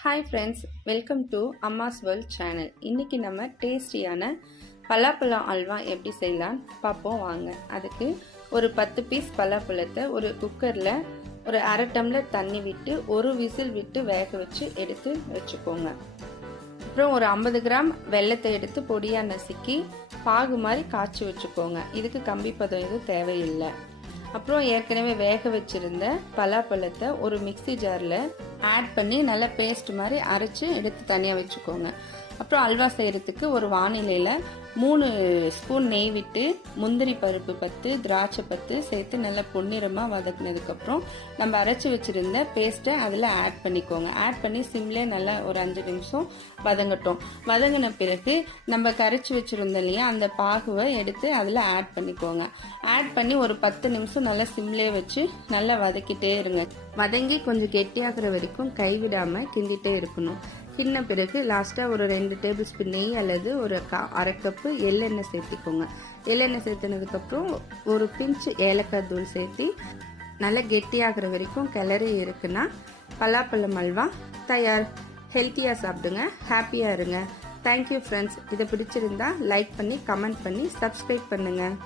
Hi friends, welcome to அம்மாஸ் world channel. இன்றைக்கி நம்ம டேஸ்டியான பலாப்பழம் அல்வா எப்படி செய்யலான்னு பார்ப்போம் வாங்க. அதுக்கு ஒரு 10 பீஸ் பலாப்பழத்தை ஒரு குக்கரில் ஒரு அரை டம்ளர் தண்ணி விட்டு ஒரு விசில் விட்டு வேக வச்சு எடுத்து வச்சுக்கோங்க. அப்புறம் ஒரு 50 கிராம் வெல்லத்தை எடுத்து பொடியாக நசுக்கி பாகு மாதிரி காய்ச்சி வச்சுக்கோங்க. இதுக்கு கம்பி பதம் எதுவும் தேவையில்லை. அப்புறம் ஏற்கனவே வேக வச்சுருந்த பலாப்பழத்தை ஒரு மிக்சி ஜாரில் ஆட் பண்ணி நல்லா பேஸ்ட் மாதிரி அரைச்சி எடுத்து தனியாக வச்சுக்கோங்க. அப்புறம் அல்வா செய்கிறதுக்கு ஒரு வானிலையில் 3 ஸ்பூன் நெய் விட்டு முந்திரி பருப்பு 10 திராட்சை 10 சேர்த்து நல்லா பொன்னிறமாக வதக்கினதுக்கப்புறம் நம்ம அரைச்சி வச்சுருந்த பேஸ்ட்டை அதில் ஆட் பண்ணிக்கோங்க. ஆட் பண்ணி சிம்லே நல்லா ஒரு 5 நிமிஷம் வதங்கட்டும். வதங்கின பிறகு நம்ம கரைச்சி வச்சுருந்தோம் இல்லையா, அந்த பாகுவை எடுத்து அதில் ஆட் பண்ணிக்கோங்க. ஆட் பண்ணி ஒரு 10 நிமிஷம் நல்லா சிம்லே வச்சு நல்லா வதக்கிட்டே இருங்க. வதங்கி கொஞ்சம் கெட்டியாகிற வரைக்கும் கைவிடாமல் கிண்டிகிட்டே இருக்கணும். கிண்ண பிறகு லாஸ்ட்டாக ஒரு 2 டேபிள் ஸ்பூன் நெய் அல்லது ஒரு அரை கப்பு எள்ளெண்ணெய் சேர்த்திக்கோங்க. எள்ளெண்ணெய் சேர்த்துனதுக்கப்புறம் ஒரு பிஞ்சு ஏலக்காய் தூள் சேர்த்து நல்லா கெட்டியாகிற வரைக்கும் கிளறி இருக்குன்னா பலாப்பழம் அல்வா தயார். ஹெல்த்தியாக சாப்பிடுங்க, ஹாப்பியாக இருங்க. Thank you friends. இதை பிடிச்சிருந்தா லைக் பண்ணி கமெண்ட் பண்ணி சப்ஸ்கிரைப் பண்ணுங்கள்.